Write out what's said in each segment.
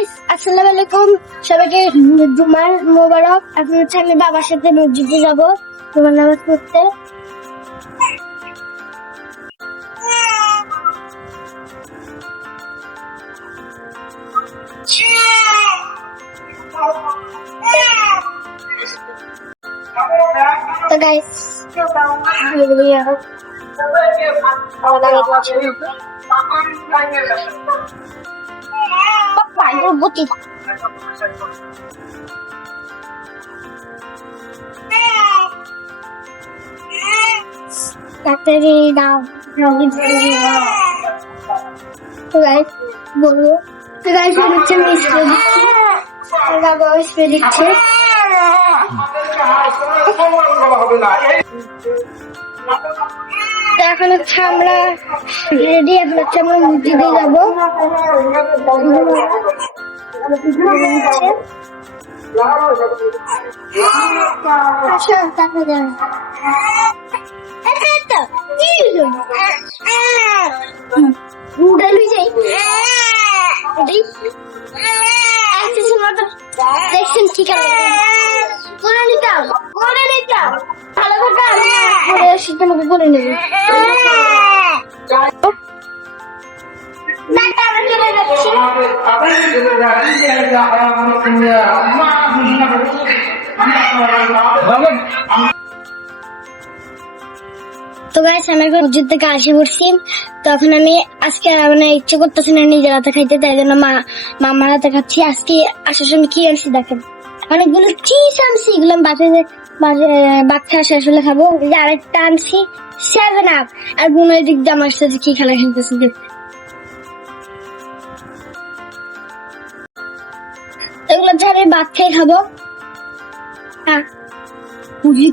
Guys আসসালামু আলাইকুম। সবাইকে জুমার মোবারক। এখন হচ্ছে আমি বাবার সাথে মসজিদে যাব, জুমার নামাজ পড়তে। তো গাইস পানির বুটি তাড়াতাড়ি দাও রবি বলব গাইস হচ্ছে তো এখন হচ্ছে আমরা রেডি এখন হচ্ছে আমরা মসজিদে যাব। আচ্ছা উড়ালুই যাই। দেখছেন ঠিক আছে ভালো করে তোমাকে করে নেবে। তো গাইস আমি এখন মসজিদ থেকে আসি পড়ছি। তখন আমি আজকে মানে ইচ্ছে করতেছি না নিজের হাতে খাইতে, তাই জন্য মা মামার হাতে খাচ্ছি। আজকে আসার সময় কি আনছি দেখেন। অনেকগুলো চিজ আনছি এগুলো আমি বাচ্চা শেষ হলে খাব যে আরেকটা আনছি সেভেন আপ আর বোনের দিক দিয়ে আমার সাথে কি খেলা খেলতেছি এগুলো হচ্ছে আমি খাব হ্যাঁ বুঝলি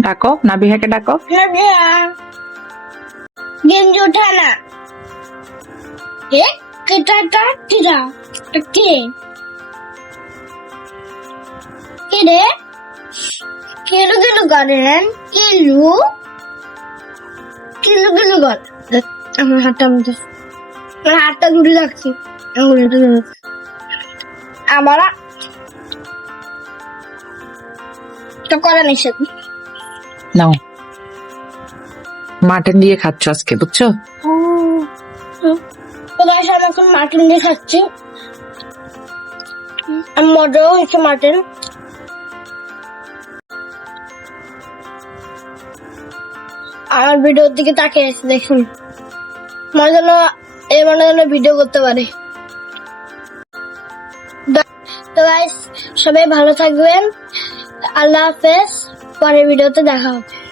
ডাকো, নাবিহাকে ডাকো। গেঞ্জি উঠানা এ কেটাটা কিরা কে? কেলু কেলু কেলু? কেলু কেলু কর আমার হাতটা মধ্যে আমার হাতটা যাচ্ছে। আমার তো করা নিষেধ। নাও। মাটন দিয়ে খাচ্ছ আজকে, বুঝছ? মাটন দিয়ে খাচ্ছি। মজাও হয়েছে মাটন। আমার ভিডিওর দিকে তাকিয়ে আছে, দেখুন। মনে যেন এই মনে যেন ভিডিও করতে পারে। তো গাইস সবাই ভালো থাকবেন। আল্লাহ হাফেজ। পরের ভিডিওতে দেখা হবে